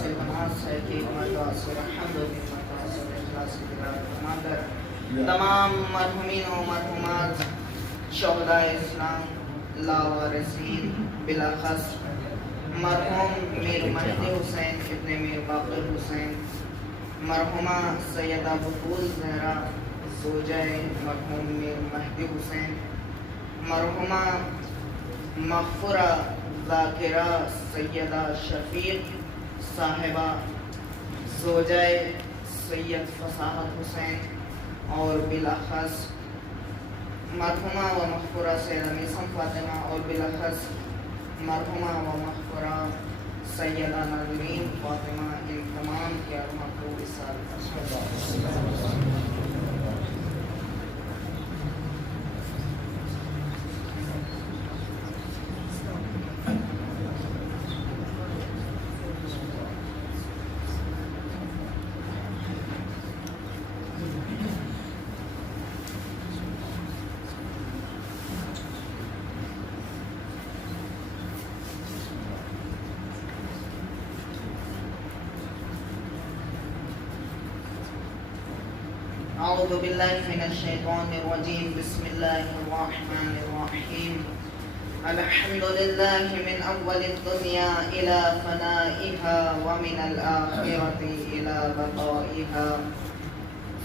سے تماس ہے کہ مرتبہ سے حمد و مرتبہ سے اخلاص کی فرما کر تمام مرحومین و مرحومات شہدائے اسلام لاوارثین بالاخص مرحوم میر مہدی حسین ابن میر باقر حسین، مرحومہ سیدہ بطول زہرا زوجہ مرحوم میر مہدی حسین، مرحومہ مغفورہ ذاکرہ سیدہ شفیق صاحبہ زوجہ سید فصاحت حسین، اور بالاخص مرحومہ و مغفورہ سیدہ میسم فاطمہ، اور بالاخص مرحومہ و مغفورہ سیدہ ناظرین فاطمہ، ان تمام کی ارواح کو اس سال اعوذ باللہ من الشیطان الرجیم، بسم اللہ الرحمن الرحیم، الحمد للہ من اول الدنیا الى فنائها ومن الآخرة الى بقائها،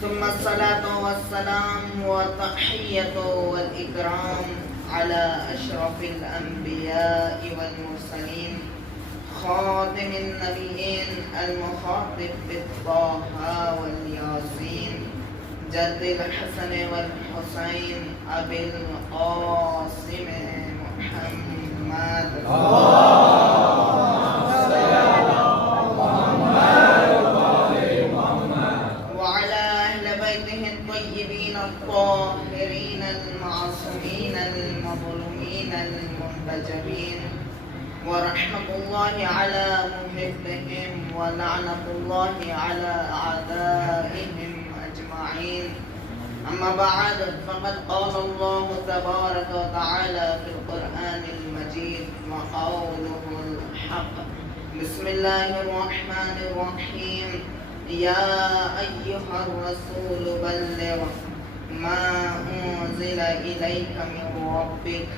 ثم الصلاة والسلام والتحیة والإکرام على اشرف الانبیاء والمرسلین، خاتم النبیین المخاطب بالطه والياسین، جد الحسن والحسین ابی القاسم محمد وعلى اہل بیتہ الطیبین الطاہرین المعصومین المظلومین المنتجبین، ورحمة الله على محبهم ولعنة الله على أعدائهم أجمعين. أما بعد، فقد قال الله تبارك وتعالى في القرآن المجيد وقوله الحق، بسم الله الرحمن الرحيم، يا أيها الرسول بلغ ما أنزل إليك من ربك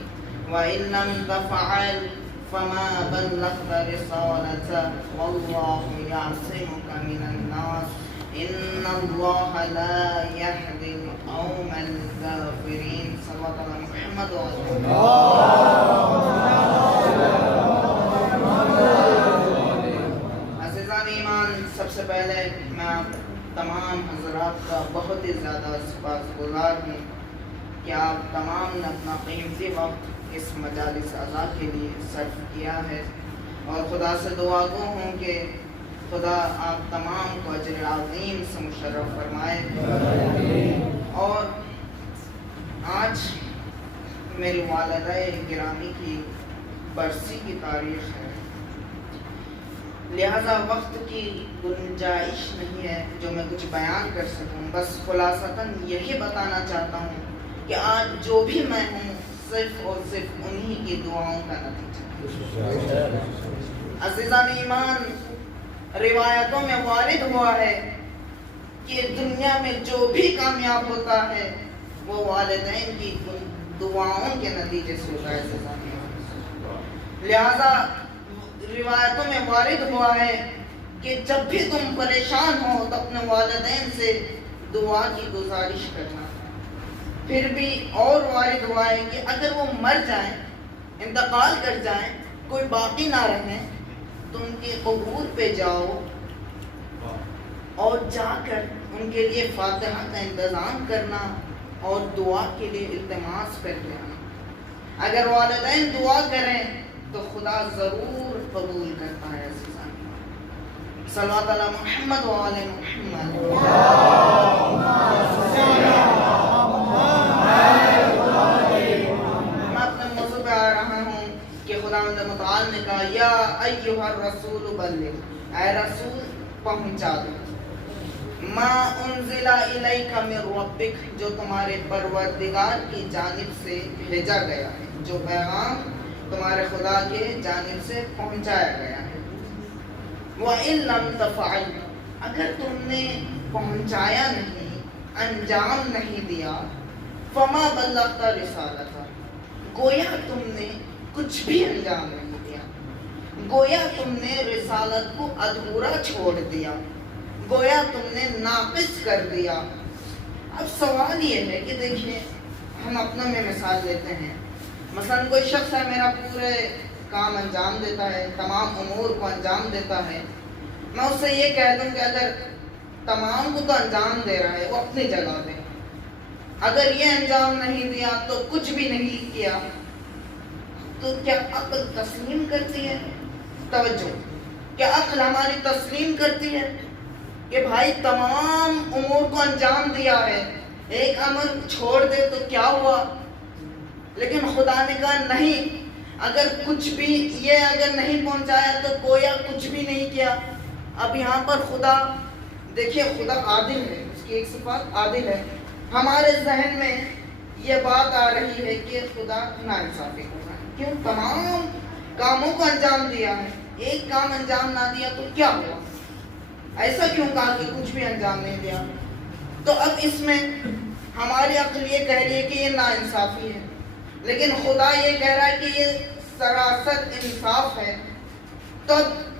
وإن لم تفعل فما بلغت رسالته والله يعصمك من الناس إن الله لا يهدي القوم الكافرين. صلى الله على محمد وعلى عزیزان ایمان، سب سے پہلے میں آپ تمام حضرات کا بہت ہی زیادہ سپاسگزار ہوں کہ آپ تمام نے اپنا قیمتی وقت اس مجالس اعضاء کے لیے صرف کیا ہے، اور خدا سے دعا گو ہوں کہ خدا آپ تمام کو اجر عظیم سے مشرف فرمائے. اور آج میری والدہ گرامی کی برسی کی تاریخ ہے، لہذا وقت کی گنجائش نہیں ہے جو میں کچھ بیان کر سکوں. بس خلاصتاً یہی بتانا چاہتا ہوں کہ آج جو بھی میں ہوں صرف اور صرف انہی کی دعاؤں کا نتیجہ. عزیزان ایمان، روایتوں میں وارد ہوا ہے کہ دنیا میں جو بھی کامیاب ہوتا ہے وہ والدین کی دعاؤں کے نتیجے سے ہوتا ہے. لہذا روایتوں میں وارد ہوا ہے کہ جب بھی تم پریشان ہو تو اپنے والدین سے دعا کی گزارش کرنا. پھر بھی اور وارد ہوا ہے کہ اگر وہ مر جائیں، انتقال کر جائیں، کوئی باقی نہ رہیں، تو ان کے قبور پہ جاؤ اور جا کر ان کے لیے فاتحہ کا انتظام کرنا اور دعا کے لیے التماس کر لینا. اگر والدین دعا کریں تو خدا ضرور قبول کرتا ہے. صلوات علی محمد و آل محمد. میں اپنے موضوع پہ آ رہا ہوں کہ خداوند متعال نے کہا یا ایھا الرسول بلغ، اے رسول پہنچا دو، ما انزل الیک من ربک، جو تمہارے پروردگار کی جانب سے بھیجا گیا ہے، جو پیغام تمہارے خدا کے جانب سے پہنچایا گیا ہے. وَإِن لَمْ تَفْعَلْ، اگر تم نے پہنچایا نہیں، انجام نہیں دیا، فَمَا بَلَّغْتَ رِسَالَتَهُ، گویا تم نے کچھ بھی انجام نہیں دیا، گویا تم نے رسالت کو ادھورا چھوڑ دیا، گویا تم نے ناقص کر دیا۔ اب سوال یہ ہے کہ دیکھیں، ہم اپنا میں مثال لیتے ہیں، مثلا کوئی شخص ہے، میرا پورے کام انجام دیتا ہے، تمام امور کو انجام دیتا ہے، میں اس سے یہ کہہ دوں کہ اگر تمام کو تو انجام دے رہا ہے وہ اپنی جگہ پہ، اگر یہ انجام نہیں دیا تو کچھ بھی نہیں کیا، تو کیا عقل تسلیم کرتی ہے؟ توجہ، کیا عقل ہماری تسلیم کرتی ہے کہ بھائی تمام امور کو انجام دیا ہے، ایک امر چھوڑ دے تو کیا ہوا؟ لیکن خدا نے کہا نہیں، اگر کچھ بھی یہ اگر نہیں پہنچایا تو گویا کچھ بھی نہیں کیا۔ اب یہاں پر خدا، دیکھیے خدا عادل ہے، اس کی ایک صفات عادل ہے، ہمارے ذہن میں یہ بات آ رہی ہے کہ خدا ناانصافی ہوگا، کیوں؟ تمام کاموں کو انجام دیا ہے، ایک کام انجام نہ دیا تو کیا ہوا؟ ایسا کیوں کہا کہ کچھ بھی انجام نہیں دیا؟ تو اب اس میں ہماری عقل یہ کہہ رہی ہے کہ یہ ناانصافی ہے، لیکن خدا یہ کہہ رہا ہے کہ یہ سراسر انصاف ہے۔ تو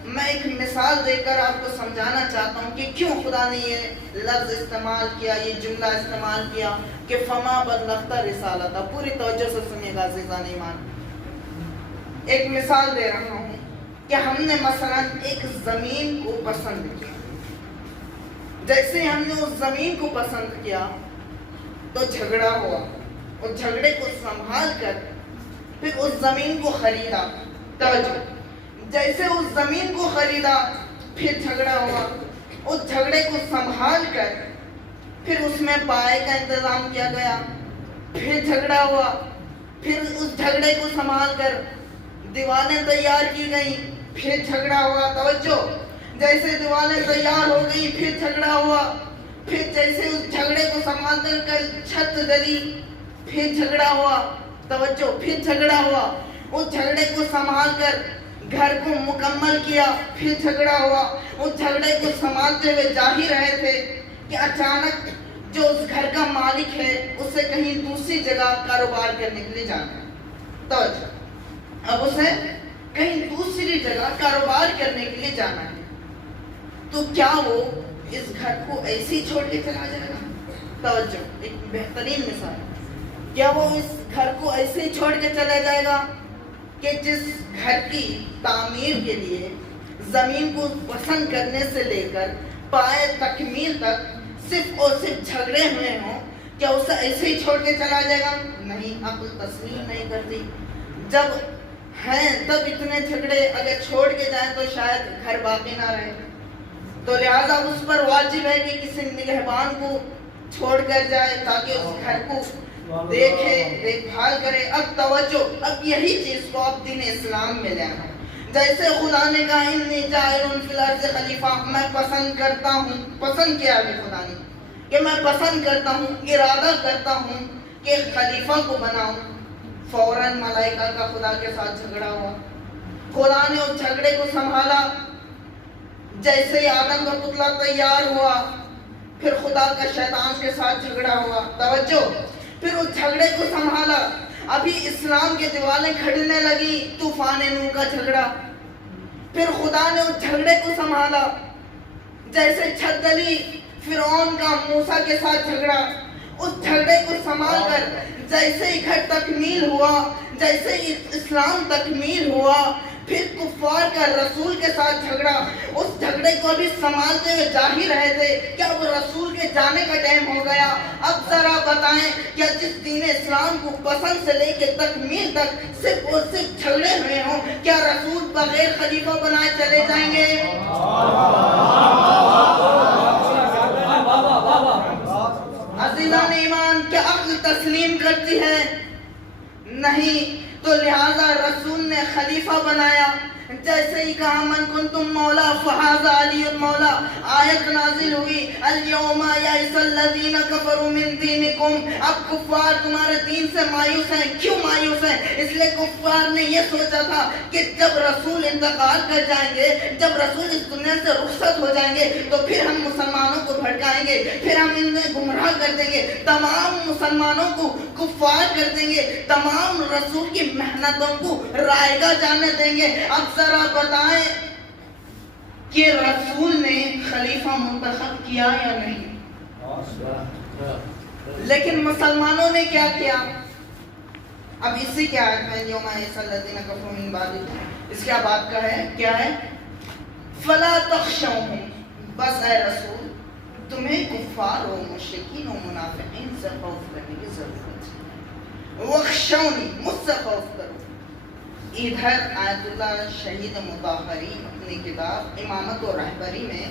میں ایک مثال دے کر آپ کو سمجھانا چاہتا ہوں کہ کیوں خدا نے یہ لفظ استعمال کیا، یہ جملہ استعمال کیا کہ فما بلغت رسالتہ۔ پوری توجہ سے سنیے گا عزیزان ایمان، ایک مثال دے رہا ہوں کہ ہم نے مثلا ایک زمین کو پسند کیا، جیسے ہم نے اس زمین کو پسند کیا تو جھگڑا ہوا، اور جھگڑے کو سنبھال کر پھر اس زمین کو خریدا۔ توجہ، جیسے اس زمین کو خریدا پھر جھگڑا ہوا، اس جھگڑے کو سنبھال کر پھر اس میں پائے کا انتظام کیا گیا، پھر جھگڑا ہوا، پھر اس جھگڑے کو سنبھال کر دیواریں تیار کی گئیں، پھر جھگڑا ہوا۔ توجہ، جیسے دیواریں تیار ہو گئی پھر جھگڑا ہوا، پھر جیسے اس جھگڑے کو سنبھال کر چھت ڈلی پھر جھگڑا ہوا۔ توجہ، پھر جھگڑا ہوا، اس جھگڑے کو سنبھال کر گھر کو مکمل کیا، پھر جھگڑا ہوا۔ اس جھگڑے کو سنبھالتے ہوئے جا ہی رہے تھے کہ اچانک جو اس گھر کا مالک ہے اسے کہیں دوسری جگہ کاروبار کرنے کے لیے جانا ہے۔ توجہ، اب اسے کہیں دوسری جگہ کاروبار کرنے کے لیے جانا ہے، تو کیا وہ اس گھر کو ایسے ہی چھوڑ کے چلا جائے گا؟ توجہ، ایک بہترین مثال، کیا وہ اس گھر کو ایسے ہی چھوڑ کے چلا جائے گا کہ جس گھر کی تعمیر کے لیے زمین کو پسند کرنے سے لے کر پائے تکمیل تک صرف اور صرف جھگڑے ہوئے ہوں، کیا اسے ایسے ہی چھوڑ کے چلا جائے گا؟ نہیں، عقل تسلیم نہیں کرتی۔ جب ہیں تب اتنے جھگڑے، اگر چھوڑ کے جائیں تو شاید گھر باقی نہ رہے، تو لہٰذا اس پر واجب ہے کہ کسی نگہبان کو چھوڑ کر جائے تاکہ اس گھر کو دیکھے، دیکھ بھال کرے۔ اب توجہ، اب یہی چیز کو اب دین اسلام میں لے آنا۔ جیسے خدا نے کہا انی جاعل فی الارض خلیفہ، میں پسند کرتا ہوں، پسند کیا ہے خدا نے کہ میں پسند کرتا ہوں، ارادہ کرتا ہوں کہ خلیفہ کو بناؤں، فوراً ملائکہ کا خدا کے ساتھ جھگڑا ہوا۔ خدا نے اس جھگڑے کو سنبھالا، جیسے ہی آدم کا پتلا تیار ہوا پھر خدا کا شیطان کے ساتھ جھگڑا ہوا۔ توجہ، پھر اس جھگڑے کو سنبھالا، ابھی اسلام کے دیواریں کھڑنے لگی، طوفان نوح کا جھگڑا، پھر خدا نے اس جھگڑے کو سنبھالا، جیسے چھت ڈلی فرعون کا موسیٰ کے ساتھ جھگڑا، اس جھگڑے کو سنبھال کر جیسے ہی گھر تکمیل ہوا، جیسے ہی اسلام تکمیل ہوا، پھر کفار کا رسول کے ساتھ جھگڑا، اس جھگڑے کو ابھی سنبھالتے ہوئے جا ہی رہے تھے، کیا وہ رسول کے جانے کا ٹائم ہو گیا؟ اب ذرا بتائیں، کیا جس دین اسلام کو پسند سے لے کے تکمیل تک صرف اور صرف جھگڑے ہوئے ہوں، کیا رسول بغیر خلیفہ بنائے چلے جائیں گے؟ عزیزان ایمان، کیا عقل تسلیم کرتی ہے؟ نہیں۔ تو لہذا رسول نے خلیفہ بنایا، جیسے ہی کہا من کنتم مولا فہذا علی المولا، آیت نازل ہوئی الیوم یئس الذین کفروا من دینکم، اب کفار تمہارے دین سے مایوس ہیں۔ کیوں مایوس ہیں؟ اس لیے کفار نے یہ سوچا تھا کہ جب رسول انتقال کر جائیں گے، جب رسول اس دنیا سے رخصت ہو جائیں گے تو پھر ہم مسلمانوں کو بھٹکائیں گے، پھر ہم انہیں گمراہ کر دیں گے، تمام مسلمانوں کو کفار کر دیں گے، تمام رسول کی محنتوں کو رائگاں جانے دیں گے۔ اب ذرا بتائیں کہ رسول نے خلیفہ منتخب کیا یا نہیں؟ لیکن مسلمانوں نے کیا کیا؟ اب اسی کے آیت میں یوم یئس الذین کفروا من دینکم، اس کیا بات کا ہے؟ کیا ہے؟ فلا تخشوہم، بس اے رسول تمہیں کفار و مشرکین و منافقین سے خوف کرنے کی ضرورت ہے، وخشونی، مجھ سے خوف کرو۔ ادھر آیت اللہ شہید مطہری اپنی کتاب امامت و رہبری میں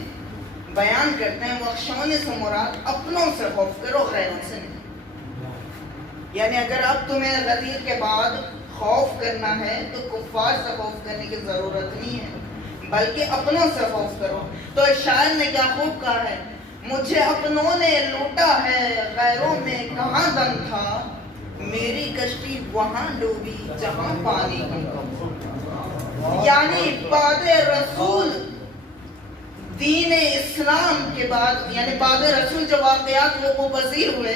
بیان کرتے ہیں وخشونے سے مراد اپنوں سے خوف کرو، غیروں سے نہیں۔ یعنی اگر اب تمہیں غدیر کے بعد خوف کرنا ہے تو کفار سے خوف کرنے کی ضرورت نہیں ہے، بلکہ اپنوں سے خوف کرو۔ تو شاعر نے کیا خوب کہا ہے، مجھے اپنوں نے لوٹا ہے، غیروں میں کہاں دم تھا، میری کشتی وہاں ڈوبی جہاں پانی کم تھا۔ یعنی بعد رسول دین اسلام کے بعد، یعنی بعد رسول جو واقعات وہ پذیر ہوئے،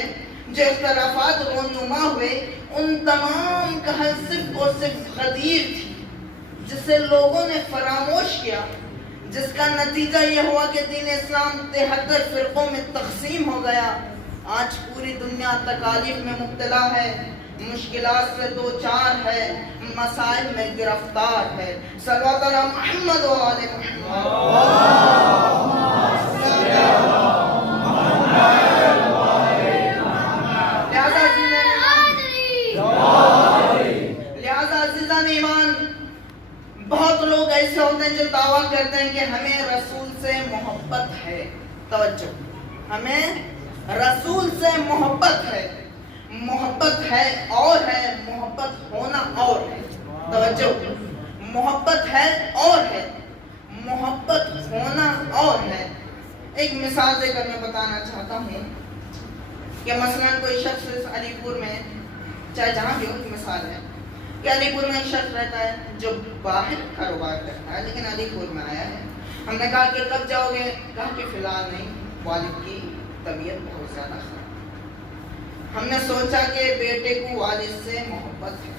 جو اختلافات رونما ہوئے، ان تمام کا حل صرف اور صرف غدیر تھی جسے لوگوں نے فراموش کیا، جس کا نتیجہ یہ ہوا کہ دین اسلام 73 فرقوں میں تقسیم ہو گیا۔ آج پوری دنیا تکالیف میں مبتلا ہے، مشکلات سے دوچار ہے، مسائل میں گرفتار ہے۔ صلوات علی محمد و آل لہذا عزیزان ایمان، بہت لوگ ایسے ہوتے ہیں جو دعویٰ کرتے ہیں کہ ہمیں رسول سے محبت ہے۔ توجہ، ہمیں رسول سے محبت ہے، محبت ہے اور ہے، محبت ہونا اور ہے۔ توجہ، محبت ہے اور ہے، محبت ہونا اور ہے۔ ایک مثال دے کر میں بتانا چاہتا ہوں کہ مثلا کوئی شخص علی پور میں، چاہے جہاں بھی ہو، مثال ہے کہ علی پور میں ایک شخص رہتا ہے جو باہر کاروبار کرتا ہے لیکن علی پور میں آیا ہے۔ ہم نے کہا کہ کب جاؤ گے؟ کہا کہ فی الحال نہیں، والد کی طبیعت بہت زیادہ خراب۔ ہم نے سوچا کہ بیٹے کو والد سے محبت ہے۔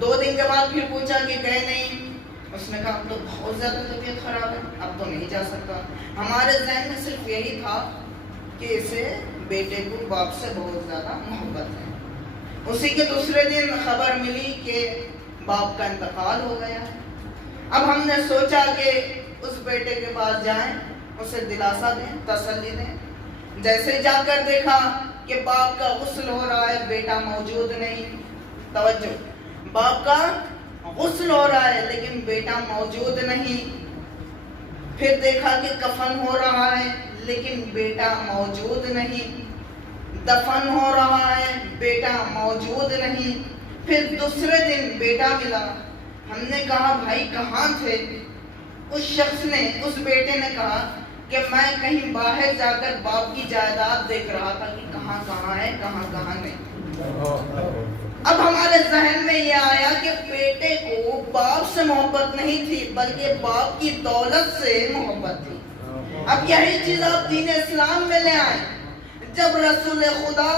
2 دن کے بعد پھر پوچھا کہ گئے نہیں؟ اس نے کہا اب تو بہت زیادہ طبیعت خراب ہے، اب تو نہیں جا سکتا۔ ہمارے ذہن میں صرف یہی تھا کہ اسے بیٹے کو باپ سے بہت زیادہ محبت ہے۔ اسی کے دوسرے دن خبر ملی کہ باپ کا انتقال ہو گیا ہے۔ اب ہم نے سوچا کہ اس بیٹے کے پاس جائیں، اسے دلاسا دیں، تسلی دیں۔ جیسے جا کر دیکھا کہ باپ کا غسل ہو رہا ہے، بیٹا موجود نہیں۔ توجہ، باپ کا غسل ہو رہا ہے لیکن بیٹا موجود نہیں۔ پھر دیکھا کہ کفن ہو رہا ہے لیکن بیٹا موجود نہیں۔ دفن ہو رہا ہے، بیٹا موجود نہیں۔ پھر دوسرے دن بیٹا ملا۔ ہم نے کہا بھائی کہاں تھے؟ اس شخص نے، اس بیٹے نے کہا کہ میں کہیں باہر جا کر باپ کی جائیداد دیکھ رہا تھا کہ کہاں کہاں ہے، کہاں کہاں نہیں۔ اب ہمارے ذہن میں یہ آیا کہ بیٹے کو باپ سے محبت نہیں تھی بلکہ باپ کی دولت سے محبت تھی۔ اب یہی چیز آپ دین اسلام میں لے آئیں۔ جب رسول خدا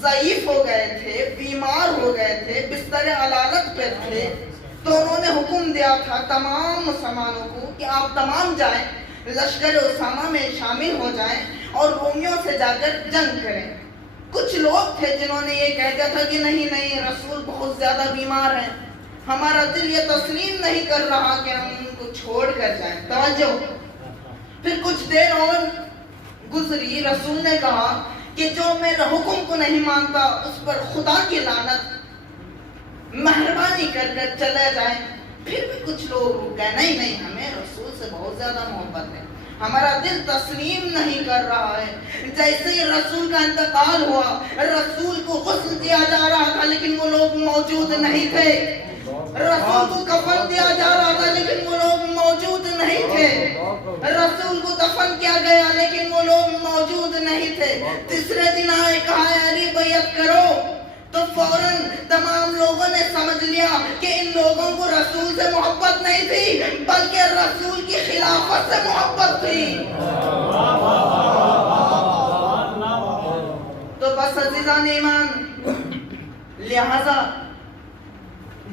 ضعیف ہو گئے تھے، بیمار ہو گئے تھے، بستر علالت پہ تھے، تو انہوں نے حکم دیا تھا تمام مسلمانوں کو کہ آپ تمام جائیں، لشکر اسامہ میں شامل ہو جائیں اور رومیوں سے جا کر جنگ کریں۔ کچھ لوگ تھے جنہوں نے یہ کہہ دیا تھا کہ نہیں رسول بہت زیادہ بیمار ہیں، ہمارا دل یہ تسلیم نہیں کر رہا کہ ہم ان کو چھوڑ کر جائیں۔ توجہ، پھر کچھ دیر اور گزری، رسول نے کہا کہ جو میرے حکم کو نہیں مانتا اس پر خدا کی لعنت، مہربانی کر کر چلے جائیں۔ پھر بھی کچھ لوگ رک گئے، نہیں ہمیں رسول سے بہت زیادہ محبت ہے، ہمارا دل تسلیم نہیں کر رہا ہے۔ جیسے ہی رسول کا انتقال ہوا، رسول کو غسل دیا جا رہا تھا لیکن وہ لوگ موجود نہیں تھے۔ رسول کو کفن دیا جا رہا تھا لیکن وہ لوگ موجود نہیں تھے. رسول کو دفن کیا گیا لیکن وہ لوگ موجود نہیں تھے. تیسرے دن آئے کہا علی بیعت کرو. تو فوراً تمام لوگوں نے سمجھ لیا کہ ان لوگوں کو رسول سے محبت نہیں تھی بلکہ رسول کی خلافت سے محبت تھی. تو بس عزیزان ایمان، لہذا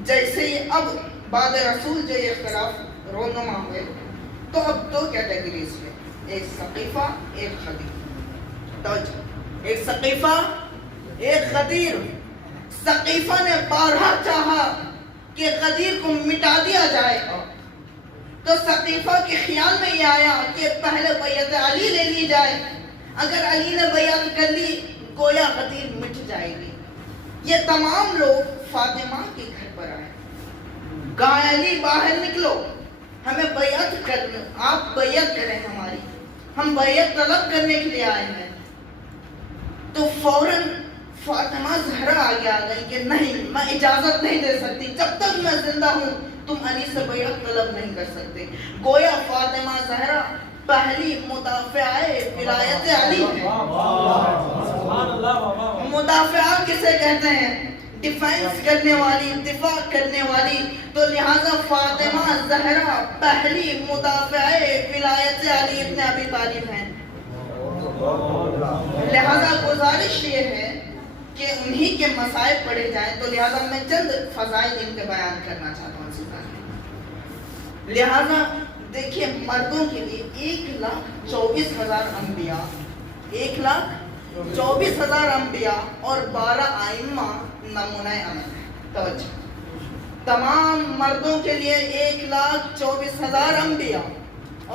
جیسے ہی اب بعد رسول جو یہ اختلاف رونما ہوئے تو اب دو کیٹیگریز ہوئے، ایک ثقیفہ ایک خدیر. ایک ثقیفہ ایک خدیر. ثقیفہ نے بارہا چاہا کہ غدیر کو مٹا دیا جائے. تو ثقیفہ کے خیال میں یہ آیا کہ پہلے بیعت علی لے لی جائے. اگر علی نے بیعت کر لی گویا غدیر مٹ جائے گی. یہ تمام لوگ فاطمہ کے گھر پر آئے. کہا علی باہر نکلو، ہمیں بیعت کرنا، آپ بیعت کریں ہماری، ہم بیعت طلب کرنے کے لیے آئے ہیں. تو فوراً فاطمہ زہرا آگے آ گئی کہ نہیں، میں اجازت نہیں دے سکتی، جب تک میں زندہ ہوں تم علی سے بیعت طلب نہیں کر سکتے. گویا فاطمہ زہرا پہلی مدافعہ ولایت علی ہے. مدافعہ کسے کہتے ہیں؟ ڈیفینس کرنے والی، دفاع کرنے والی. تو لہذا فاطمہ زہرا پہلی مدافعہ ولایت علی ابن ابی طالب ہیں. لہذا گزارش یہ ہے کہ انہی کے مسائل پڑھے جائیں. تو لہذا میں چند فضائل ان کے بیان کرنا چاہتا ہوں. لہذا دیکھیے، مردوں کے لیے 1,24,000 انبیاء، 1,24,000 انبیاء اور 12 ائمہ نمونہ عمل ہے. توجہ، تمام مردوں کے لیے 1,24,000 انبیاء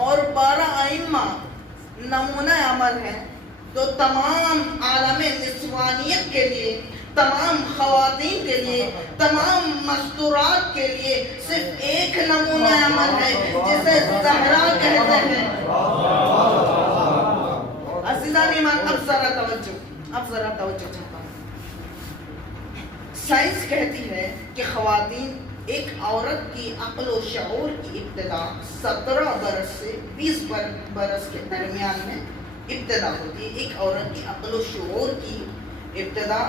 اور 12 ائمہ نمونہ عمل ہے. تو تمام عالم نسوانیت کے لیے، تمام خواتین کے لیے، تمام مستورات کے لیے صرف ایک نمونہ عمل ہے جسے زہرا کہتے ہیں. عزیزان ایمان، اب ذرا توجہ چاہتا ہوں. سائنس کہتی ہے کہ خواتین، ایک عورت کی عقل و شعور کی ابتدا 17 برس سے 20 برس کے درمیان میں ابتدا ہوتی ہے. ایک عورت کی عقل و شعور کی ابتدا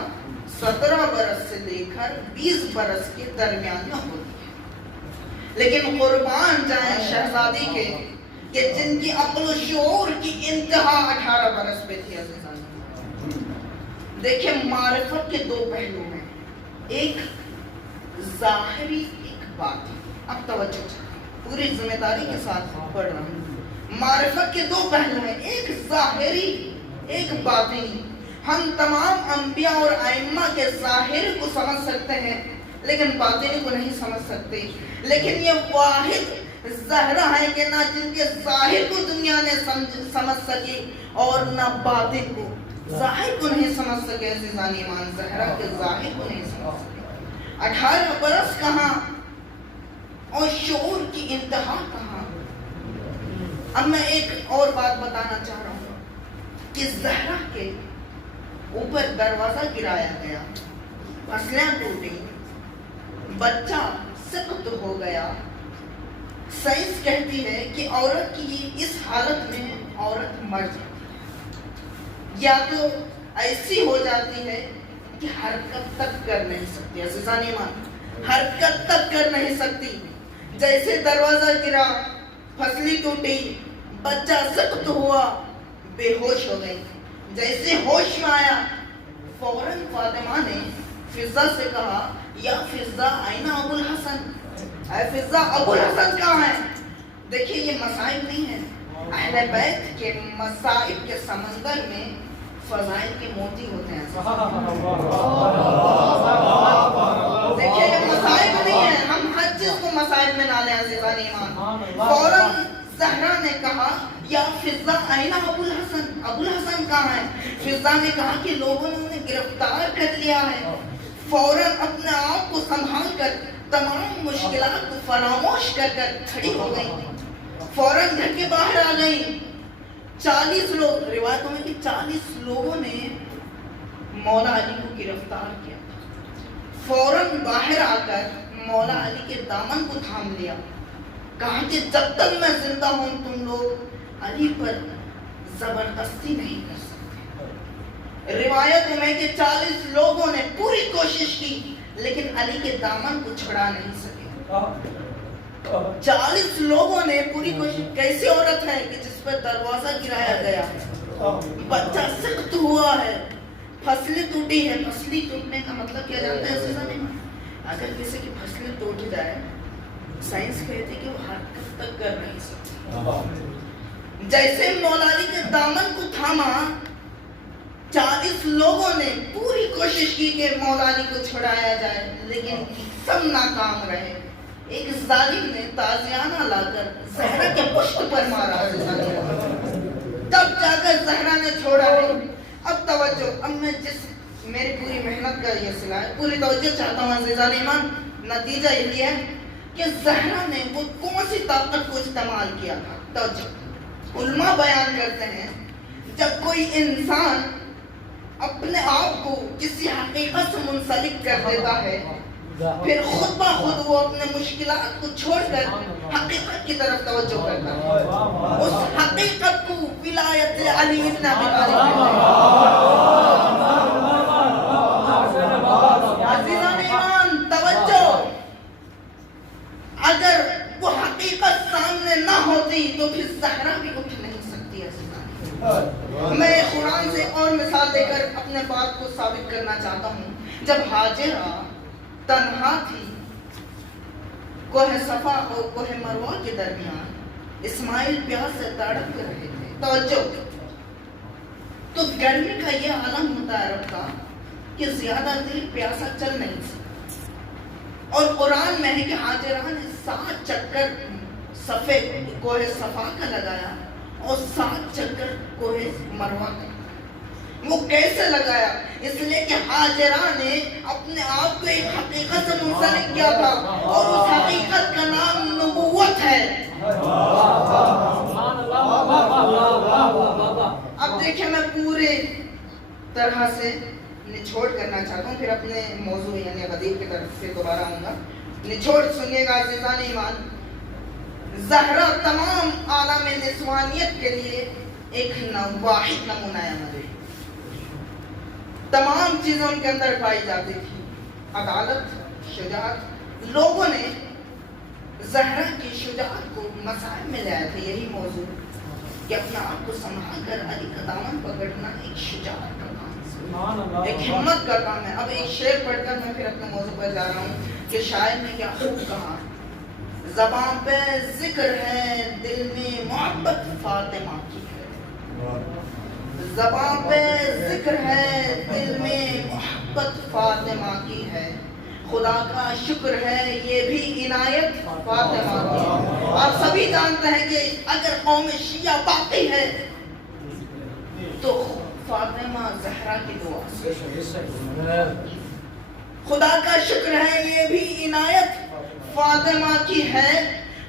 17 برس سے لے کر 20 برس کے درمیان میں ہوتی ہے. لیکن قربان جائیں شہزادی کے کہ جن کی عقل و شعور کی انتہا 18 برس پہ تھی. دیکھیں، معرفت کے دو پہلو ہیں، ایک ظاہری ایک باطنی. اب توجہ پوری ذمہ داری کے ساتھ پڑھ رہا ہوں. معرفت کے دو پہلو ہیں، ایک ظاہری ایک باطنی. ہم تمام انبیاء اور ائمہ کے ظاہر کو سمجھ سکتے ہیں لیکن باطنی کو نہیں سمجھ سکتے. لیکن یہ واحد زہرا ہے کہ نہ جن کے ظاہر کو دنیا نے سمجھ سکی اور نہ باطن کو، ظاہر کو نہیں سمجھ سکے. عزیزان ایمان، زہرا کے ظاہر کو نہیں سمجھ سکے. 18 برس کہاں اور شعور کی انتہا کہاں. اب میں ایک اور بات بتانا چاہ رہا ہوں کہ زہرا کے اوپر دروازہ گرایا گیا، پسلیاں ٹوٹی، بچہ سقط ہو گیا. سائنس کہتی ہے کہ عورت کی اس حالت میں عورت مر جاتی ہے، یا تو ایسی ہو جاتی ہے کہ حرکت تک کر نہیں سکتی. عزیزان ایمان، حرکت تک کر نہیں سکتی. جیسے دروازہ گرا، پھسلی ٹوٹی، بچہ سقط ہوا، بے ہوش ہو گئی. جیسے ہوش میں آیا فوراً فاطمہ نے فضہ سے کہا، یا فضہ آئین ابو الحسن، اے فضہ ابو الحسن کہاں ہے؟ دیکھیے، یہ مسائل نہیں ہیں. اہل بیت کے مصائب کے سمندر میں فضائل کے موتی ہوتے ہیں. دیکھیے، یہ مسائل نہیں ہیں، ہم ہر چیز کو مسائل میں نہ لیں. عزیزان ایمان، فوراً زہرا نے کہا، یا فضہ آئین ابو الحسن، ابو الحسن کہاں ہے؟ فضہ نے کہا کہ لوگوں نے انہیں گرفتار کر لیا ہے. فوراً اپنے آپ کو سنبھال کر تمام مشکلات کو فراموش کر کر کھڑی ہو گئی. فوراً گھر کے باہر آ گئی. 40 لوگ، روایتوں میں کہ 40 لوگوں نے مولا علی کو گرفتار کیا. فوراً باہر آ کر مولا علی کے دامن کو تھام لیا، کہا کہ جب تک میں زندہ ہوں تم لوگ علی پر زبردستی نہیں کر سکتے۔ روایت میں کہ 40 لوگوں نے پوری کوشش کی لیکن علی کے دامن کو چھڑا نہیں سکے۔ 40 لوگوں نے پوری کوشش، کیسی عورت ہے کہ جس پر دروازہ گرایا گیا، بچہ سخت ہوا ہے، پھسلی ٹوٹی ہے۔ پھسلی ٹوٹنے کا مطلب کیا جانتے ہیں عزیزان ایمان؟ اگر کسی کی پھسلی ٹوٹ جائے، سائنس کہتی کہ وہ حرکت تک کر نہیں سکتی۔ جیسے مولا علی کے دامن کو تھاما، 40 لوگوں نے پوری کوشش کی کہ مولا علی کو چھڑایا جائے لیکن سب ناکام رہے۔ ایک ظالم نے تازیانہ لا کر زہرا کے پشت پر مارا، تب جا کر زہرا نے چھوڑا ہے۔ اب توجہ، اب میں میری پوری محنت کا یہ صلہ ہے، پوری توجہ چاہتا ہوں عزیزان ایمان۔ نتیجہ یہی ہے کہ زہرا نے وہ کون سی طاقت کو استعمال کیا تھا۔ توجہ، علماء بیان کرتے ہیں جب کوئی انسان اپنے آپ کو کسی حقیقت سے منسلک کر دیتا ہے، پھر خود بخود وہ اپنے مشکلات کو چھوڑ کر حقیقت کی طرف توجہ کرتا ہے، اس حقیقت کو ولایت علی ابن ابی طالب کہتے ہیں۔ عزیزان ایمان توجہ، اگر وہ حقیقت سامنے نہ ہوتی تو پھر زہرا بھی اٹھ نہیں سکتی۔ عزیزان، میں قرآن سے اور مثال دے کر اپنے بات کو ثابت کرنا چاہتا ہوں۔ جب ہاجرہ تنہا تھی کوہ صفا اور کوہ مروہ کے درمیان، اسماعیل پیاس سے تڑپ رہے تھے۔ توجہ، تو گرمی کا یہ عالم متعارف تھا کہ زیادہ دیر پیاسا چل نہیں سکتا، اور قرآن میں ہے کہ ہاجرہ نے 7 چکر صفے کوہ صفا کا لگایا اور 7 چکر کوہ مروہ کا۔ وہ کیسے لگایا؟ اس لیے کہ ہاجرہ نے اپنے آپ کو ایک حقیقت سے منسلک کیا تھا، اور اس حقیقت کا نام نبوت ہے۔ اب دیکھیں، میں پورے طرح سے نچوڑ کرنا چاہتا ہوں، پھر اپنے موضوع یعنی غدیر کی طرف سے دوبارہ آؤں گا۔ نچوڑ سنیے گا عزیزان ایمان۔ زہرا تمام عالم نسوانیت کے لیے ایک واحد نمونہ عمل ہے۔ تمام چیزیں ان کے اندر پائی جاتی تھی، عدالت، شجاعت۔ لوگوں نے زہرا کی شجاعت کو مذاہب میں لایا تھا، یہی موضوع کہ اپنا آپ کو سنبھال کر علی کا دامن پکڑنا ایک شجاعت کا کام ہے، ایک ہمت کا کام ہے۔ اب ایک شعر پڑھ کر میں پھر اپنے موضوع پر جا رہا ہوں کہ شاعر نے کیا خوب کہا: زبان پہ ذکر ہے، دل میں محبت فاطمہ کی ہے۔ زبان پہ ذکر ہے، دل میں محبت فاطمہ کی ہے، خدا کا شکر ہے یہ بھی عنایت فاطمہ کی ہے۔ آپ سبھی جانتے ہیں کہ اگر قوم شیعہ باقی ہے تو فاطمہ زہرا کی دعا سے۔ خدا کا شکر ہے یہ بھی عنایت فاطمہ کی ہے،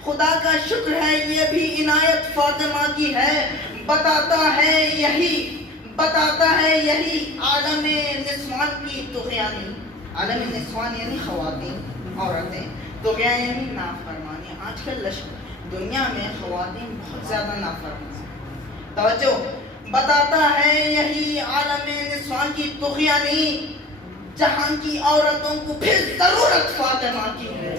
خدا کا شکر ہے یہ بھی عنایت فاطمہ کی ہے۔ بتاتا ہے یہی عالم نسوان کی طغیانی۔ عالم نسوان یعنی خواتین، عورتیں، طغیان یعنی نافرمانی۔ آج کل دنیا میں خواتین بہت زیادہ نافرمان ہیں۔ توجہ، بتاتا ہے یہی عالم نسوان کی طغیانی، جہاں کی عورتوں کو پھر ضرورت فاطمہ کی ہے۔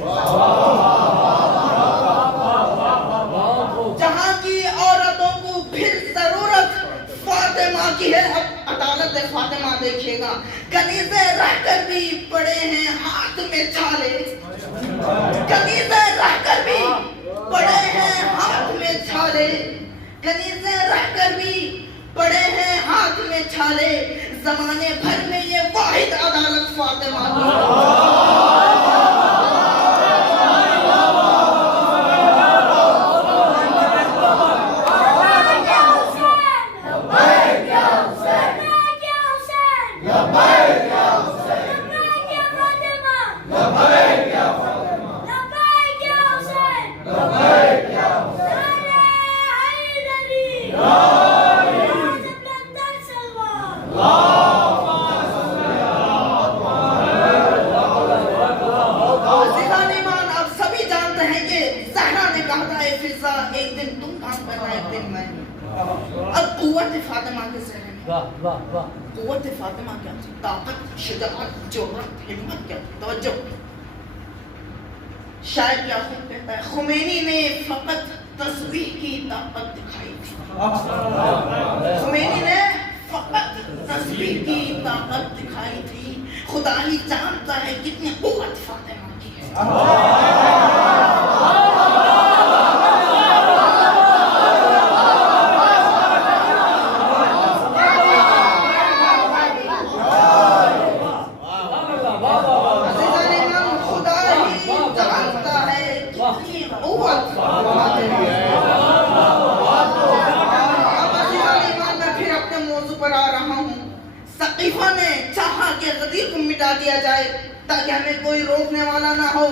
جہاں کی عورتوں کو پھر ضرورت فاطمہ کی ہے۔ اب عدالت فاطمہ دیکھیے گا، کنیزیں رہ کر بھی پڑے ہیں ہاتھ میں چھالے، کنیزیں رہ کر بھی پڑے ہیں ہاتھ میں چھالے، کنیزیں رہ کر بھی پڑے ہیں ہاتھ میں چھالے، زمانے بھر میں یہ واحد عدالت فاطمہ کی ہے۔ عزیزان اب قوت فاطمہ کے ذہن میں قوت فاطمہ کیا تھی؟ طاقت، شجاعت، جرأت، ہمت کیا تھی؟ توجہ، شاید کیا خود کہتا ہے خمینی نے فقط تسبیح کی طاقت دکھائی تھی. خمینی نے فقط تسبیح کی طاقت دکھائی تھی، خدا ہی جانتا ہے کتنی قوت فاطمہ کی ہے. سقیفہ نے چاہا کہ غدیر کو مٹا دیا جائے تاکہ ہمیں کوئی روکنے والا نہ ہو،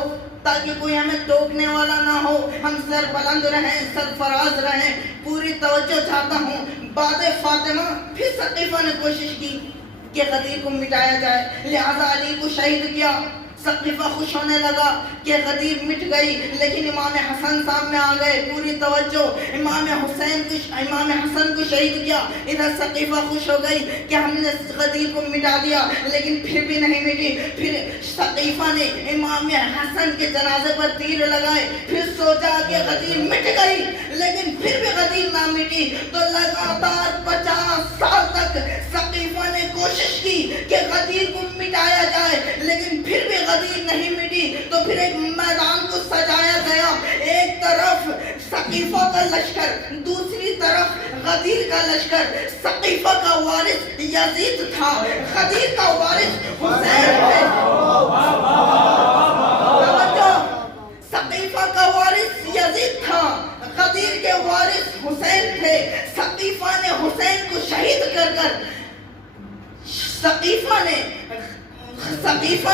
تاکہ کوئی ہمیں ٹوکنے والا نہ ہو، ہم سر بلند رہیں، سرفراز رہیں. پوری توجہ چاہتا ہوں. بعد فاطمہ پھر سقیفہ نے کوشش کی کہ غدیر کو مٹایا جائے، لہذا علی کو شہید کیا. سقیفہ خوش ہونے لگا کہ غدیر مٹ گئی، لیکن امام حسن سامنے آ گئے. پوری توجہ، امام حسن کو شہید کیا. ادھر سقیفہ خوش ہو گئی کہ ہم نے غدیر کو مٹا دیا، لیکن پھر بھی نہیں مٹی. پھر سقیفہ نے امام حسن کے جنازے پر تیر لگائے. پھر سوچا کہ غدیر مٹ گئی، لیکن پھر بھی غدیر نہ مٹی. تو لگاتار 50 سال تک سقیفہ نے کوشش کی کہ غدیر کو مٹایا جائے، لیکن پھر بھی غدیر نہیں مٹی. تو پھر ایک میدان کو سجایا گیا، ایک طرف سقیفہ کا لشکر، دوسری طرف غدیر کا لشکر. سقیفہ کا وارث یزید تھا، غدیر کا وارث حسین تھے. سقیفہ کا وارث یزید تھا، غدیر کے وارث حسین تھے. سقیفہ نے حسین کو شہید کر سقیفہ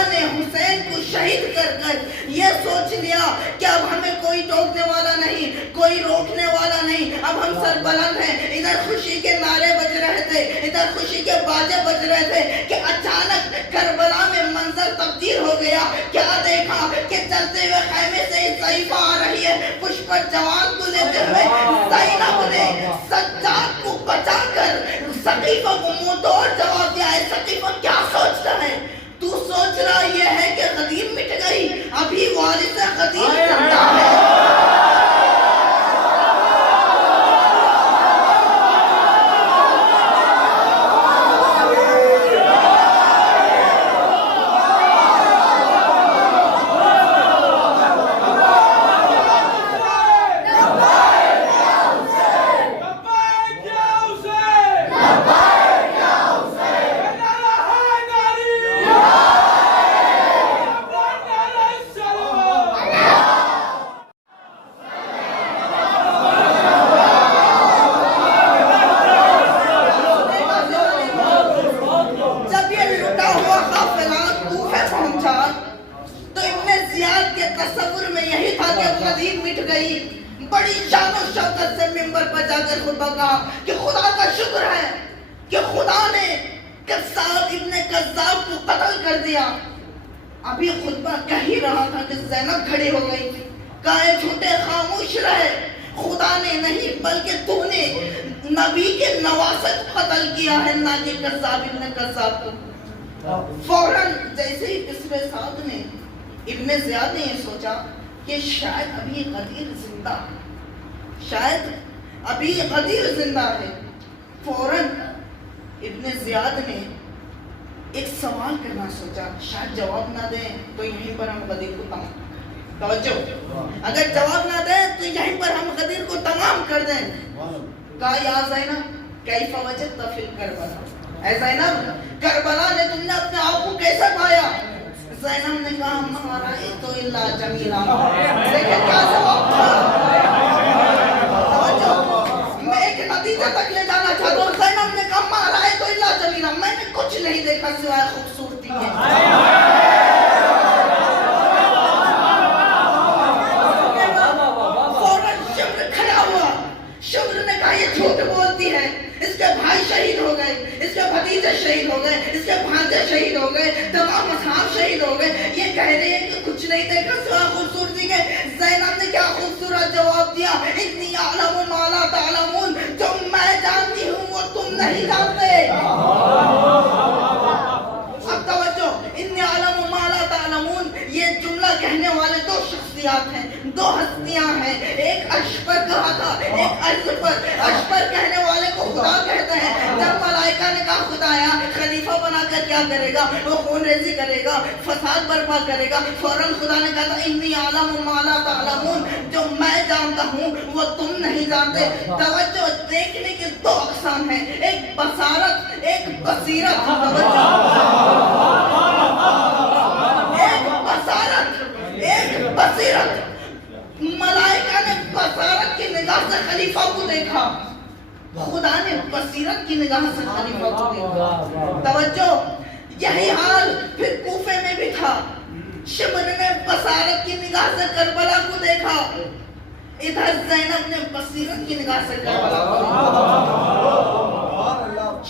نے حسین کو شہید کر یہ سوچ لیا کہ اب ہمیں کوئی ٹوکنے والا نہیں، کوئی روکنے والا نہیں، اب ہم سر بلند ہیں. ادھر خوشی کے نعرے بج رہے تھے، ادھر خوشی کے باجے بج رہے تھے کہ اچانک کربلا میں منظر تبدیل ہو گیا. کیا دیکھا کہ چلتے ہوئے خیمے سے ایک صحیفہ آ رہی ہے. پشت پر جوان کو لیتے ہوئے زینب نے سجاد کو بچا کر سقیفہ کو منہ توڑ جواب دیا ہے. سقیفہ کیا سوچتا ہے؟ تو سوچ رہا یہ ہے کہ غدیر مٹ گئی، ابھی وارث غدیر زندہ ہے. بڑی شان و شوکت سے منبر پر جا کر خطبہ کہا کہ خدا کا شکر ہے کہ خدا نے قصاب ابن قذاب کو قتل کر دیا. ابھی خطبہ کہہ ہی رہا تھا کہ زینب کھڑی ہو گئی. کہے جھوٹے خاموش رہے، خدا نے نہیں بلکہ تو نے نبی کے نواسے کو قتل کیا ہے، نہ کہ قصاب ابن قذاب کو. فوراً جیسے ہی پسرے سعد نے ابن زیاد نے یہ سوچا کہ شاید ابھی غدیر زندہ ہے، شاید ابھی غدیر زندہ ہے. فوراً ابن زیاد نے ایک سوال کرنا سوچا، شاید جواب نہ دیں تو یہیں پر ہم غدیر کو تمام کر دیں. توجہ، اگر جواب نہ دیں تو یہیں پر ہم غدیر کو تمام کر دیں. کہا یا زینب کیف وجدت فی کربلا، اے زینب کربلا نے تم نے اپنے آپ کو کیسے پایا؟ زینب نے کہا ما رأیت الا جمیلا. لیکن کیا جواب تھا؟ میں ایک نتیجہ تک لے جانا چاہتا ہوں. زینب نے کہا ما رأیت الا جمیلا، میں نے کچھ نہیں دیکھا سوائے خوبصورتی کے. فوراً شمر کھڑا ہوا. شمر نے کہا یہ جھوٹ بولتی ہے، اس کے بھائی شہید ہو گئے، اس کے بھتیجے شہید ہو گئے، اس کے بھانجے شہید ہو گئے، تمام اصحاب شہید ہو گئے. یہ کہہ رہے ہیں کہ کچھ نہیں دیکھا سوائے خوبصورتی کے. زینب نے کیا خوبصورت جواب دیا، انی اعلم ما لا تعلمون، جو نہیں جانتے. اب توجہ، انی اعلم ما لا تعلمون، یہ جملہ کہنے والے دو شخصیات ہیں، دو ہستیاں ہیں. ایک عرش پر کہا تھا، ایک عرش پر. عرش پر کہنے والے کو خدا کہتے ہیں. جب ملائکہ نے کہا خدایا خلیفہ بنا کر کیا کرے گا؟ وہ خون ریزی کرے گا، فساد برپا کرے گا. فوراً خدا نے کہا تھا انی اعلم ما لا تعلمون، جو میں جانتا ہوں وہ تم نہیں جانتے. توجہ، دیکھنے کے دو اقسام ہیں، ایک بصارت، ایک بصیرت. توجہ، ایک بصارت، ایک بصیرت. ملائکہ نے بصارت کی نگاہ سے خلیفہ کو دیکھا، خدا نے بصیرت کی نگاہ سے خلیفہ کو دیکھا. توجہ، یہی حال پھر کوفے میں بھی تھا. شمر نے بصارت کی نگاہ سے کربلا کو دیکھا، ادھر زینب نے بصیرت کی نگاہ سے کربلا کو دیکھا.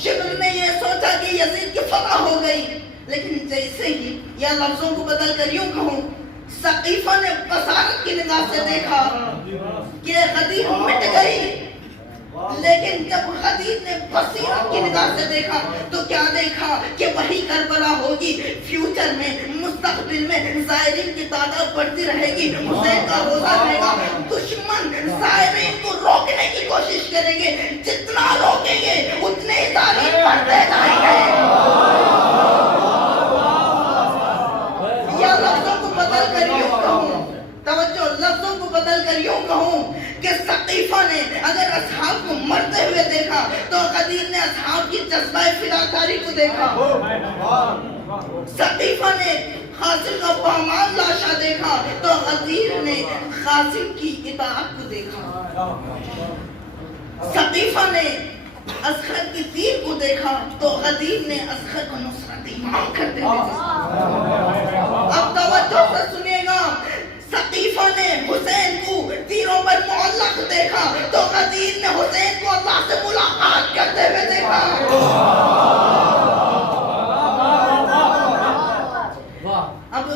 شمر نے یہ سوچا کہ یزید کی فتح ہو گئی، لیکن جیسے ہی، یا لفظوں کو بدل کر یوں کہوں، ثقیفہ نے بصارت کی نگاہ سے دیکھا کہ غدیر مٹ گئی. لیکن جب غدیر نے بصیرت کی نگاہ سے دیکھا تو کیا دیکھا کہ وہی کربلا ہوگی. فیوچر میں، مستقبل میں زائرین کی تعداد بڑھتی رہے گی، حسین کا روزہ رہے گا. دشمن زائرین کو روکنے کی کوشش کریں گے، جتنا روکیں گے اتنے ہی تاریخ بڑھتے جائیں گے. یا لفظوں کو بدل کر یوں کہوں، توجہ، لفظوں کو بدل کر یوں کہوں کہ ثقیفہ نے اگر اصحاب کو مرتے ہوئے دیکھا تو غدیر نے اصحاب کی جذبہ فداکاری کو دیکھا. ثقیفہ نے قاسم کا پامال لاشا دیکھا تو غدیر نے قاسم کی اطاعت کو دیکھا. ثقیفہ نے اصغر کی تیر کو دیکھا تو غدیر نے اصغر کو نصرت امام کرتے ہوئے دیکھا. اب توجہ سے سنیے گا، ثقیفہ نے حسین کو تیروں پر معلق دیکھا تو غدیر نے حسین کو اللہ سے ملاقات کرتے ہوئے دیکھا. اب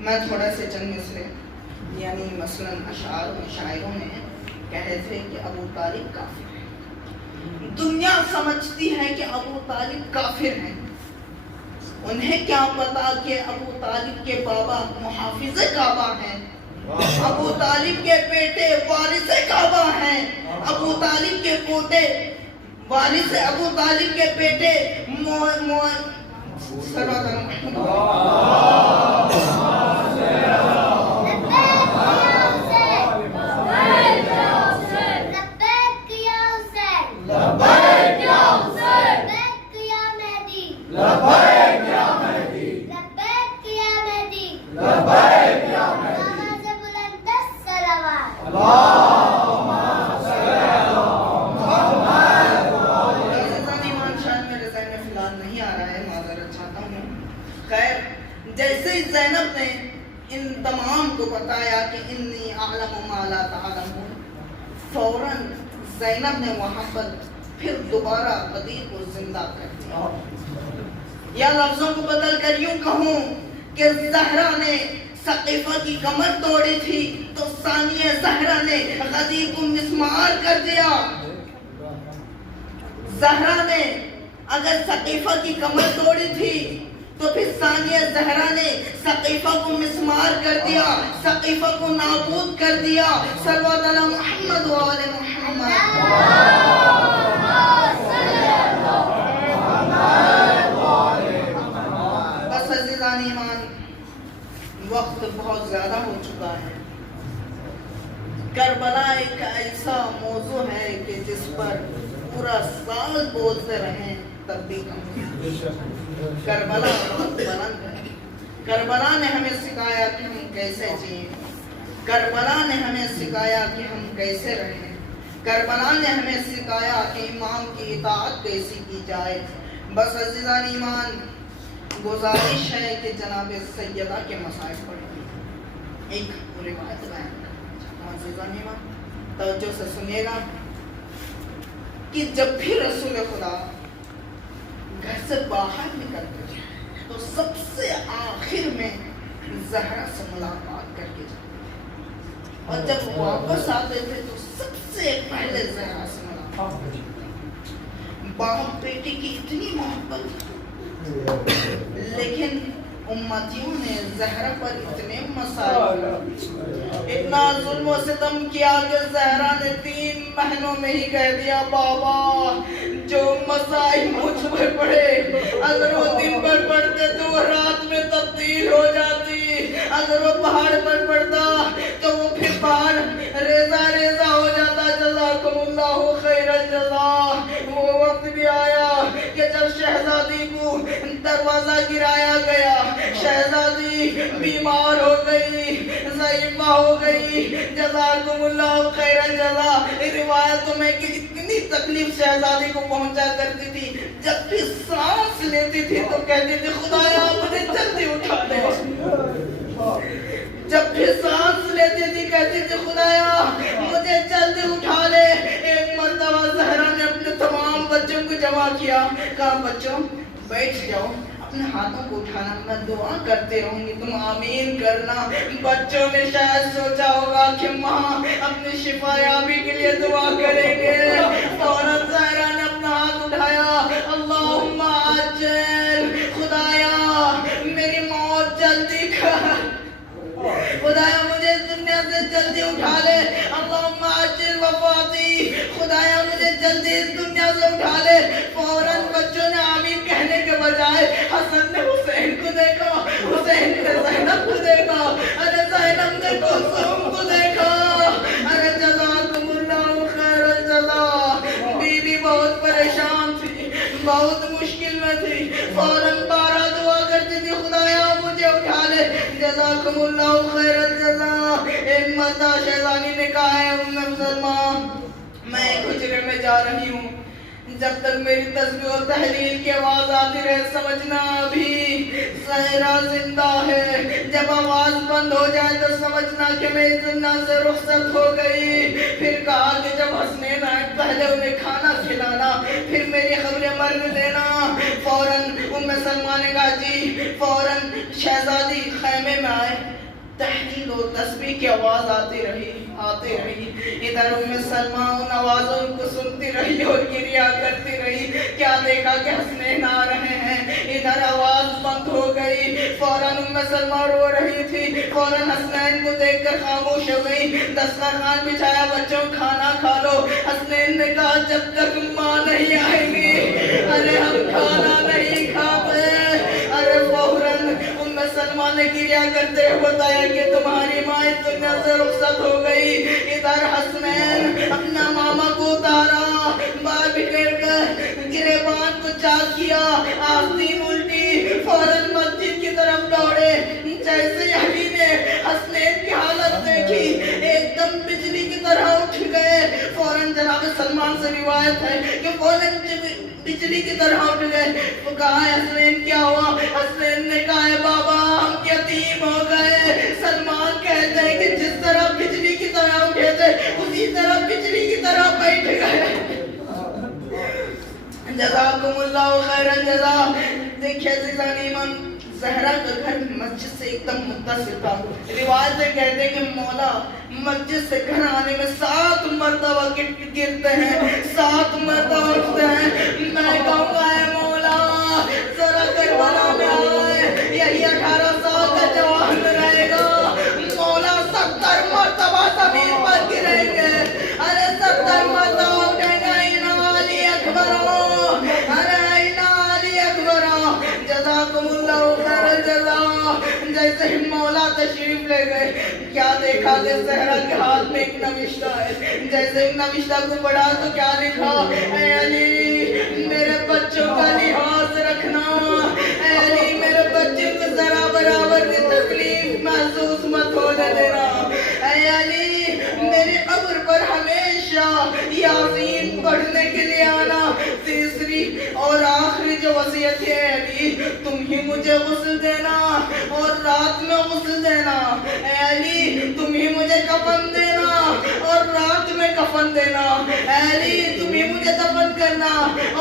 میں تھوڑا سے چند مصرے، یعنی مثلا اشعار میں شاعروں نے کہے تھے کہ ابو طالب کافر ہے. دنیا سمجھتی ہے کہ ابو طالب کافر ہیں، انہیں کیا پتا کہ ابو طالب کے بابا محافظ کعبہ ہیں، ابو طالب کے بیٹے وارث کعبہ ہیں، ابو طالب کے پوتے وارث، ابو طالب کے بیٹے جیسے ہی زینب نے ان تمام کو بتایا کہ انی اعلم ما لا تعلمون، فوراً زینب نے وہاں پر پھر دوبارہ غدیر کو زندہ کر دیا. یا لفظوں کو بدل کر یوں کہوں کہ زہرا نے ثقیفہ کی کمر توڑی تھی تو ثانیہ زہرا نے غدیر کو مسمار کر دیا. زہرا نے اگر ثقیفہ کی کمر توڑی تھی تو پھر ثانیہ زہرا نے ثقیفہ کو مسمار کر دیا، ثقیفہ کو نابود کر دیا. صلوات علی محمد و آل محمد. بس عزیزان ایمان، وقت بہت زیادہ ہو چکا ہے. کربلا ایک ایسا موضوع ہے کہ جس پر پورا سال بولتے رہیں تب بھی کم. کربلا بہت بلند ہے. کربلا نے ہمیں سکھایا کہ ہم کیسے جئیں، کربلا نے ہمیں سکھایا کہ ہم کیسے رہیں، کربلا نے ہمیں سکھایا کہ امام کی اطاعت کیسی کی جائے. بس عزیزان ایمان، گزارش ہے کہ جناب سیدہ کے مسائل پر ایک روایت بیان کرنا چاہتا ہوں. عزیزان ایمان توجہ سے سنیے گا کہ جب بھی رسول خدا گھر سے باہر نکلتے تھے تو سب سے آخر میں زہرا سے ملاقات کر کے جاتے تھے، اور جب واپس آتے تھے تو سب سے پہلے زہرا سے ملاقات کرتے تھے. باپ بیٹی کی اتنی محبت، لیکن امتیوں نے زہرا پر اتنے مسائل، اتنا ظلم و ستم کیا کہ زہرا نے 3 مہینوں میں ہی کہہ دیا بابا جو مسائل مجھ پر پڑے اگر وہ دن پر پڑتے تو وہ رات میں تبدیل ہو جاتی، اگر وہ پہاڑ پر پڑتا تو وہ پھر پہاڑ ریزہ ریزہ ہو جاتا۔ جزاکم اللہ خیر الجزا۔ وہ وقت بھی آیا کہ جب شہزادی کو دروازہ گرایا گیا، شہزادی بیمار ہو گئی، ضعیفہ ہو گئی۔ جزاکم اللہ خیر الجزا۔ روایتوں میں کہ اتنی تکلیف شہزادی کو پہنچا کرتی تھی، جب بھی سانس لیتی تھی تو کہتی تھی خدایا مجھے جلدی اٹھا دے۔ جب بھی سانس لیتی تھی کہتی تھی خدایا مجھے جلدی اٹھا لے۔ ایک مرتبہ زہرا نے اپنے تمام بچوں کو جمع کیا، کہا بچوں بیٹھ جاؤ، اپنے ہاتھوں کو اٹھانا، میں دعا کرتے رہوں گی تم آمین کرنا۔ بچوں نے شاید سوچا ہوگا کہ ماں اپنی شفا یابی کے لیے دعا کریں گے۔ فوراً زہرا نے اپنا ہاتھ اٹھایا، اللہم عجل، خدایا میری موت جلدی کر، خدایا مجھے اس دنیا سے جلدی اٹھا لے۔ اللہم عجل وفاتی، خدایا مجھے جلدی اس دنیا سے اٹھا لے۔ فوراً بچوں نے آمین کہنے کے بجائے حسن نے حسین کو دیکھا، حسین نے زینب کو دیکھا، ارے زینب نے کلثوم کو دیکھا۔ ارے جزاکم اللہ خیر الجزا۔ بیوی بہت پریشان تھی، بہت مشکل میں تھی، فوراً بارہ دعا کرتی تھی خدایا مجھے اٹھا لے۔ جزاکم اللہ خیر الجزا۔ ایک مرتبہ شہزادی نے کہا ہے ام سلمہ میں ایک حجرے میں جا رہی ہوں، جب تک میری تسبیح و تحلیل کی آواز آتی رہے سمجھنا ابھی زہرا زندہ ہے، جب آواز بند ہو جائے تو سمجھنا کہ میں اس دنیا سے رخصت ہو گئی۔ پھر کہا کہ جب حسنین آئے پہلے انہیں کھانا کھلانا، پھر میری خبر مرگ دینا۔ فوراً ام سلمہ نے کہا جی۔ فوراً شہزادی خیمے میں آئے، تحلیل و تسبیح کی آواز آتی رہی۔ ادھر ام سلمہ ان آوازوں کو سنتی رہی اور گریہ کرتی رہی، کیا دیکھا کہ حسنین آ رہے ہیں، ادھر آواز بند ہو گئی۔ فوراً ام سلمہ رو رہی تھی، فوراً حسنین کو دیکھ کر خاموش ہو گئی، دسترخوان بچھایا بچوں کھانا کھا لو۔ حسنین نے کہا جب تک ماں نہیں آئے گی ارے ہم کھانا نہیں کھاتے۔ ارے فوراً ام سلمہ نے گریہ کرتے ہوئے بتایا کہ تمہاری ماں اس دنیا سے رخصت ہو گئی۔ ادھر حسنین اپنا ماما کو اتارا، بال بکھیر کر گریبان کو چاک کیا، آستین الٹی، فوراً مسجد کی طرف دوڑے۔ جیسے علی نے حسنین کی حالت دیکھی ایک دم بجلی کی طرح اٹھ گئے۔ فوراً جناب سلمان سے روایت ہے کہ فوراً بجلی کی طرح اٹھ گئے۔ وہ کہا حسنین کیا ہوا؟ حسنین نے کہا بابا ہم یتیم ہو گئے۔ سلمان کہتے ہیں کہ جس طرح بجلی کی طرح اٹھے تھے اسی طرح بجلی کی طرح بیٹھ گئے۔ جزاکم اللہ خیر الجزا۔ دیکھیے عزیزان ایمان، زہرا کا گھر مسجد سے ایک دم متصل تھا۔ روایتیں کہتے ہیں کہ مولا مسجد سے گھر آنے میں 7 مرتبہ گرتے ہیں، 7 مرتبہ اٹھتے ہیں۔ میں کہوں گا اے مولا ذرا کربلا میں آئے، یہی 18 سال کا جوان رہے گا، مولا 70 مرتبہ زمین پر گریں گے، ارے 70 مرتبہ اٹھیں گے، اینا علی اکبر، ارے اینا علی اکبر۔ جزاکم اللہ خیر الجزا۔ جیسے ہی مولا تشریف لے گئے، کیا دیکھا کہ زہرا کے ہاتھ میں ایک نوشتہ ہے۔ جیسے ہی نوشتہ کو پڑھا تو کیا لکھا؟ اے علی میرے بچوں کا لحاظ رکھنا، اے علی میرے بچوں کو ذرا برابر کی تکلیف محسوس مت ہونے دینا، اے علی میری قبر پر ہمیشہ یاسین پڑھنے کے لیے آنا۔ تیسری اور آخری جو وصیت ہے علی تم ہی مجھے غسل دینا اور رات میں غسل دینا، اے علی تم ہی مجھے کفن دینا اور رات میں کفن دینا، اے علی تم ہی مجھے دفن کرنا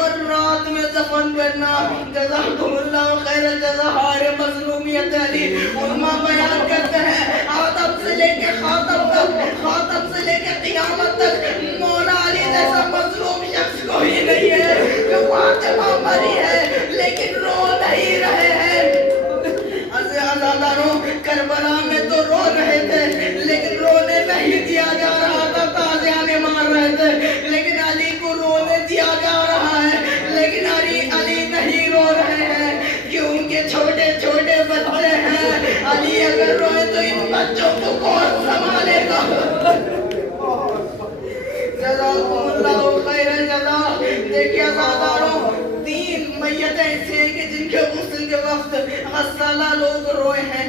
اور رات میں دفن کرنا۔ جزاکم اللہ خیر الجزا۔ ہارے مظلومیت علی علماء بیان کرتے ہیں آدم سے لے کے خاتم تک، خاتم سے لے کے قیامت تک مولا علی جیسا مظلوم شخص کوئی نہیں ہے۔ دیکھیے عزاداروں، 3 میتیں ایسی ہیں کہ جن کے غسل کے وقت غسالہ لوگ روئے ہیں۔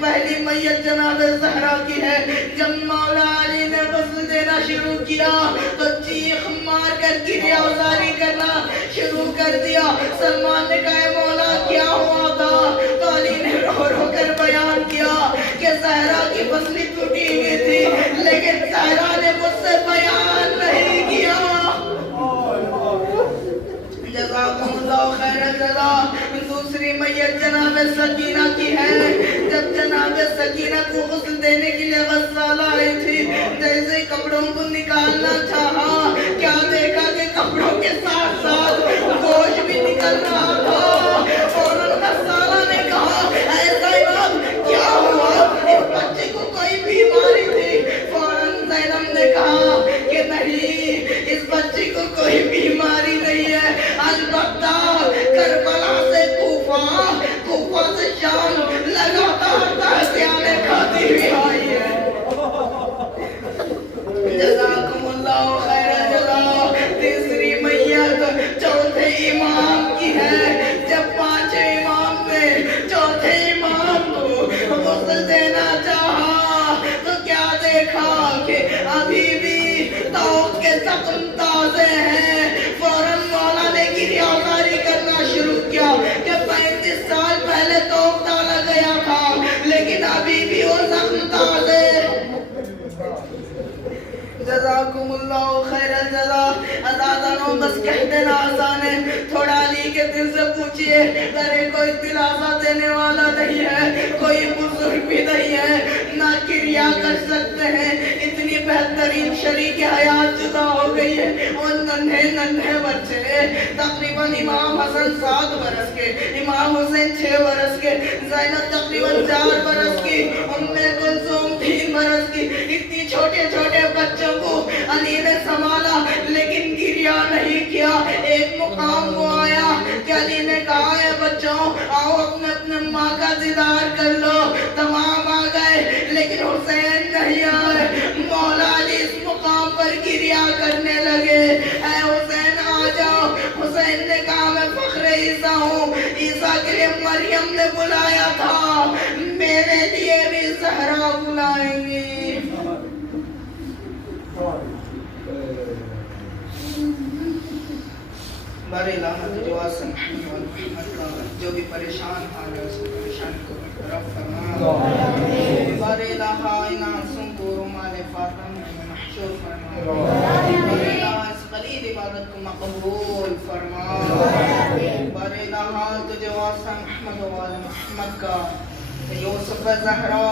پہلی میت جناب زہرا کی ہے۔ جب مولا علی نے غسل دینا شروع کیا تو چیخ مار کر کریا ازاری کرنا شروع کر دیا۔ سلمان نے کہا اے مولا کیا ہوا تھا؟ تو علی نے رو رو کر بیان کیا کہ زہرا کی پسلی ٹوٹی ہوئی تھی، لیکن زہرا نے مجھ سے بیان نہیں کیا۔ جزاکم اللہ خیر الجزا۔ دوسری میت جناب سکینہ کی ہے۔ جب جناب سکینہ کو غسل دینے کے لیے غسالہ آئی تھی، جیسے کپڑوں کو نکالنا چاہا، کیا دیکھا کہ کپڑوں کے ساتھ ساتھ گوشت بھی نکل رہا تھا۔ فوراً غسالہ نے کہا اے زینب کیا ہوا؟ اس بچے کو کوئی بیماری تھی؟ فوراً زینب نے کہا کہ نہیں، اس بچے کو کوئی بیماری نہیں ہے، البتہ کربلا سے کوفہ سے شام لگاتار تہذیانیں کھاتی ہوئی آئی ہے۔ جزاکم اللہ خیر الجزا۔ تیسری میت چوتھے امام کی ہے۔ جب 5 امام نے چوتھے امام کو غسل دینا چاہا تو کیا دیکھا کہ ابھی بھی توق کے زخم تازے ہیں۔ فوراً مولا نے گریہ‌آوری کرنا شروع کیا کہ 35 سال پہلے توق ڈالا گیا تھا، لیکن ابھی بھی وہ زخم تازے۔ جزاکم اللہ خیر الجزا۔ عزاداروں بس کہہ دینا آسان ہے، تھوڑا علی کے دل سے پوچھئے، ارے کوئی دلاسا دینے والا نہیں ہے، کوئی بزرگ بھی نہیں ہے، نہ کریا کر سکتے ہیں۔ اتنی بہترین شریک حیات جدا ہو گئی ہے، اور ننھے بچے تقریباً امام حسن 7 برس کے، امام حسین 6 برس کے، زینب تقریباً 4 برس کی، ام کلثوم 3 برس کی۔ اتنی چھوٹے بچوں کو علی نے سنبھالا لیکن گریا نہیں کیا۔ ایک مقام کو آیا کہ علی نے کہا اے بچوں آؤ اپنے ماں کا دیدار کر لو۔ تمام آ گئے لیکن حسین نہیں آئے۔ مولا علی اس مقام پر گریا کرنے لگے، اے حسین آ جاؤ۔ حسین نے کہا میں فخر عیسیٰ ہوں، عیسیٰ کے لیے مریم نے بلایا تھا، میرے لیے بھی زہرا بلائیں گی۔ بارے لعنت جو آسن محمد کا جو بھی پریشان آ رہا ہے اس کو پریشانی کو برطرف فرما۔ بارے الہ ان آنسوں کو رومال فاطم میں محشور فرما۔ بارے الہ اس قلیل عبادت کو مقبول فرما۔ بارے الہ تجھے آسن محمد و آل محمد کا یوسف زہرا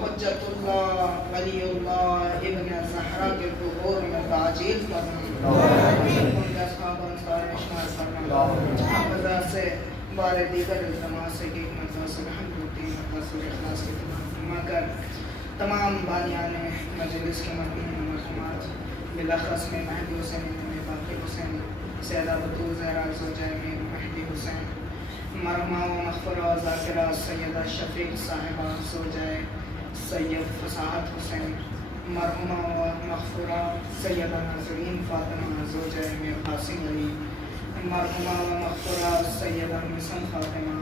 حجت اللہ ولی اللہ ابن زہرا کے ظہور میں تعجیل فرما۔ ان کے اصحاب انصار اشمار فرما۔ حفظہ سے بار دیگر التماس سے کہ مرضہ سے رحمت ہوتی مرضہ سے اخلاص کی تمام فرما کر تمام بانیان مجلس کے مرحوم مرحومات بالاخص میں مہدی حسین میں باقی حسین سیدہ بطول زہرا زوجہ میں مہدی حسین مرحومہ و مغفرہ ذاکرہ سیدہ شفیق صاحبہ زوجہ سید فصاحت حسین مرحومہ و مغفرہ سیدہ ناظرین فاطمہ زوجہ میر قاسم علی مرحومہ و مغفرہ سیدہ مسن فاطمہ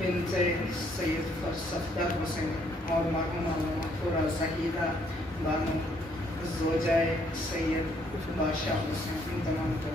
بنت سید صفدر حسین اور مرحومہ و مغفرہ زہیدہ بانو زوجہ سید بادشاہ حسین ان تمام کو